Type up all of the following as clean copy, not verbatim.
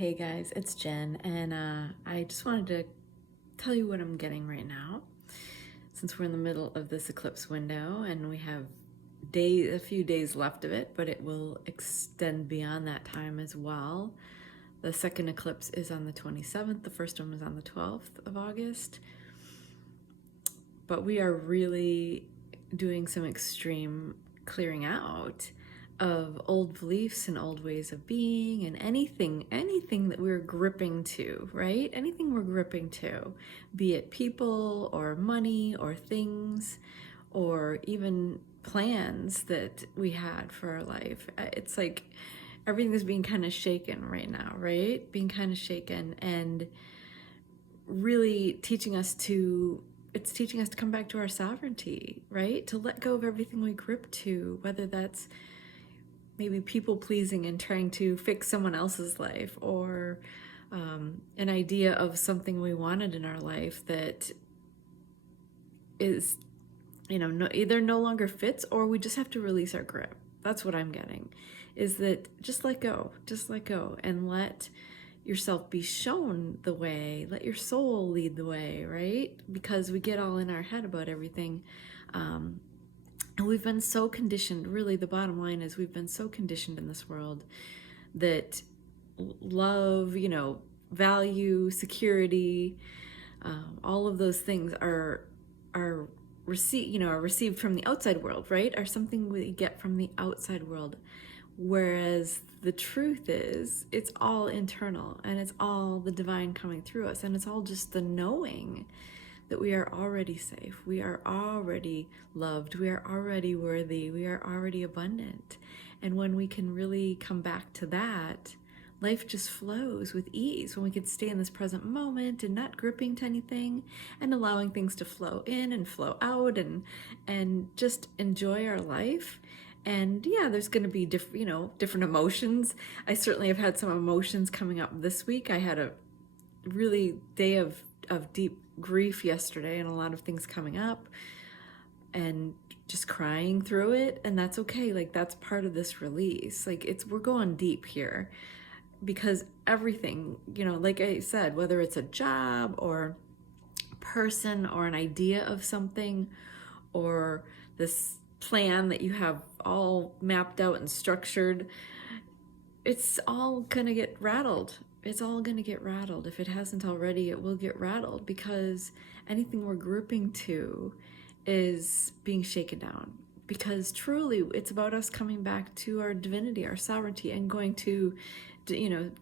Hey guys, it's Jen, and I just wanted to tell you what I'm getting right now. Since we're in the middle of this eclipse window and we have a few days left of it, but it will extend beyond that time as well. The second eclipse is on the 27th, the first one was on the 12th of August. But we are really doing some extreme clearing out of old beliefs and old ways of being and anything that we're gripping to, right? Anything we're gripping to, be it people or money or things or even plans that we had for our life. It's like everything is being kind of shaken right now, right? Being kind of shaken and really teaching us to come back to our sovereignty, right? To let go of everything we grip to, whether that's maybe people pleasing and trying to fix someone else's life, or an idea of something we wanted in our life that is, either no longer fits, or we just have to release our grip. That's what I'm getting, is that just let go, and let yourself be shown the way, let your soul lead the way, right? Because we get all in our head about everything. And we've been so conditioned, really the bottom line is we've been so conditioned in this world that love, value, security, all of those things are received from the outside world, right? Are something we get from the outside world. Whereas the truth is, it's all internal, and it's all the divine coming through us, and it's all just the knowing that we are already safe, we are already loved, we are already worthy, we are already abundant. And when we can really come back to that, life just flows with ease. When we can stay in this present moment and not gripping to anything and allowing things to flow in and flow out, and just enjoy our life. And yeah, there's going to be different emotions. I certainly have had some emotions coming up this week. I had a really day of deep grief yesterday, and a lot of things coming up, and just crying through it, and that's okay. Like, that's part of this release. Like, we're going deep here, because everything, like I said, whether it's a job or person or an idea of something, or this plan that you have all mapped out and structured, it's all gonna get rattled. It's all gonna get rattled. If it hasn't already, it will get rattled, because anything we're gripping to is being shaken down. Because truly, it's about us coming back to our divinity, our sovereignty, and going to,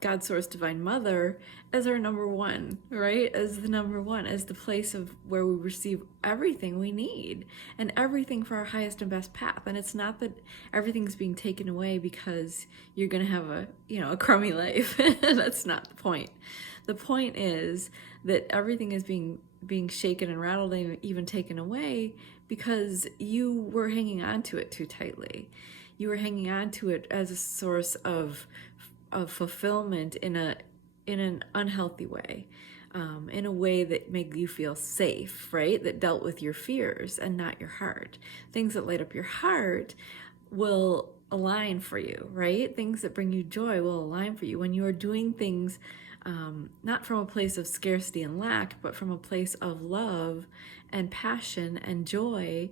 God, Source, Divine Mother as our number one, right? As the number one, as the place of where we receive everything we need and everything for our highest and best path. And it's not that everything's being taken away because you're going to have a crummy life. That's not the point. The point is that everything is being shaken and rattled and even taken away because you were hanging on to it too tightly. You were hanging on to it as a source of fulfillment in an unhealthy way, in a way that made you feel safe, right? That dealt with your fears and not your heart. Things that light up your heart will align for you, right? Things that bring you joy will align for you when you are doing things not from a place of scarcity and lack, but from a place of love and passion and joy.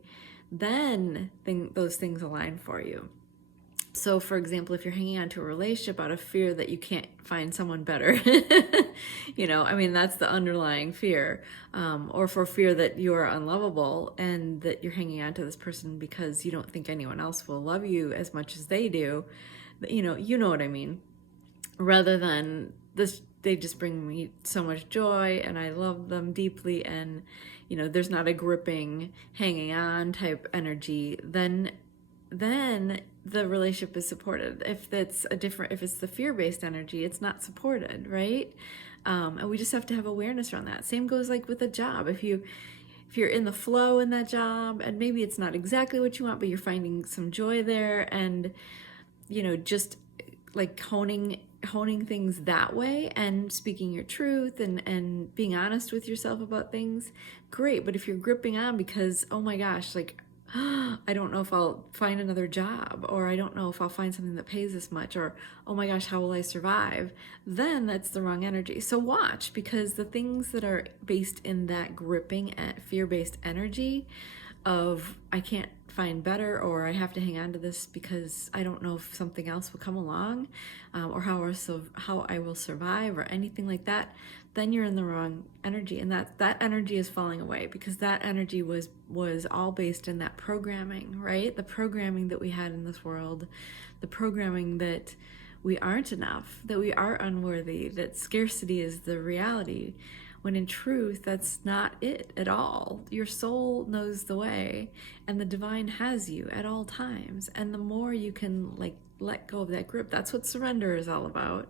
Then those things align for you. So, for example, if you're hanging on to a relationship out of fear that you can't find someone better, that's the underlying fear, or for fear that you are unlovable and that you're hanging on to this person because you don't think anyone else will love you as much as they do, you know what I mean, rather than this, they just bring me so much joy and I love them deeply, and, there's not a gripping, hanging on type energy, then the relationship is supported. If it's the fear-based energy, it's not supported, right? And we just have to have awareness around that. Same goes like with a job. If you're in the flow in that job, and maybe it's not exactly what you want, but you're finding some joy there, and just like honing things that way and speaking your truth and being honest with yourself about things, great. But if you're gripping on because, oh my gosh, like I don't know if I'll find another job, or I don't know if I'll find something that pays this much, or oh my gosh, how will I survive? Then that's the wrong energy. So watch, because the things that are based in that gripping at fear-based energy of I can't find better, or I have to hang on to this because I don't know if something else will come along, or how I will survive, or anything like that, then you're in the wrong energy, and that energy is falling away, because that energy was all based in that programming, right? The programming that we had in this world, the programming that we aren't enough, that we are unworthy, that scarcity is the reality, when in truth that's not it at all. Your soul knows the way, and the divine has you at all times. And the more you can let go of that grip, that's what surrender is all about.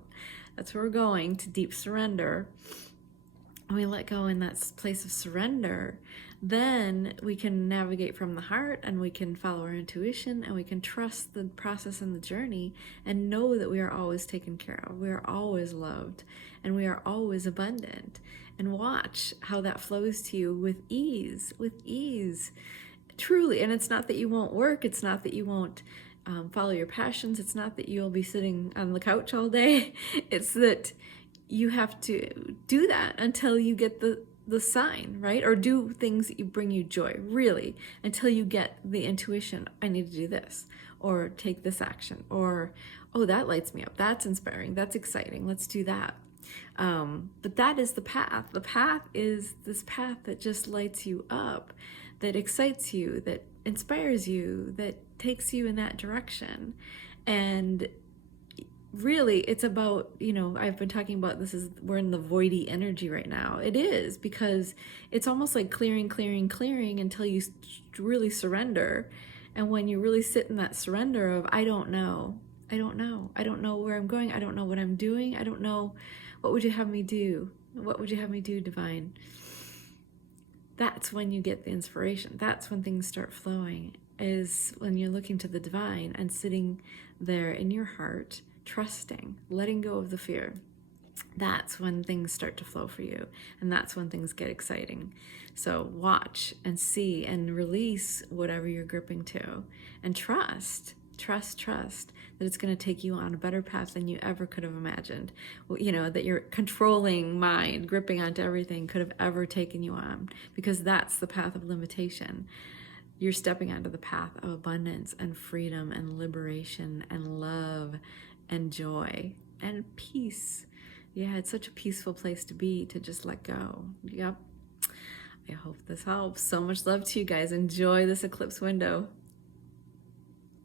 That's where we're going, to deep surrender. When we let go in that place of surrender, then we can navigate from the heart, and we can follow our intuition, and we can trust the process and the journey, and know that we are always taken care of. We are always loved, and we are always abundant. And watch how that flows to you with ease, truly. And it's not that you won't work. It's not that you won't follow your passions. It's not that you'll be sitting on the couch all day. It's that you have to do that until you get the sign, right? Or do things that bring you joy, really, until you get the intuition, I need to do this, or take this action, or, oh, that lights me up, that's inspiring, that's exciting, let's do that. But that is the path. The path is this path that just lights you up, that excites you, that inspires you, that takes you in that direction. And really, it's about, I've been talking about we're in the voidy energy right now. It is, because it's almost like clearing until you really surrender. And when you really sit in that surrender of, I don't know where I'm going, I don't know what I'm doing, I don't know, what would you have me do? What would you have me do, divine? That's when you get the inspiration. That's when things start flowing, is when you're looking to the divine and sitting there in your heart, trusting, letting go of the fear. That's when things start to flow for you, and that's when things get exciting. So watch and see and release whatever you're gripping to, and trust that it's going to take you on a better path than you ever could have imagined. That your controlling mind, gripping onto everything, could have ever taken you on, because that's the path of limitation. You're stepping onto the path of abundance and freedom and liberation and love and joy and peace. Yeah, it's such a peaceful place to be, to just let go. Yep. I hope this helps. So much love to you guys. Enjoy this eclipse window.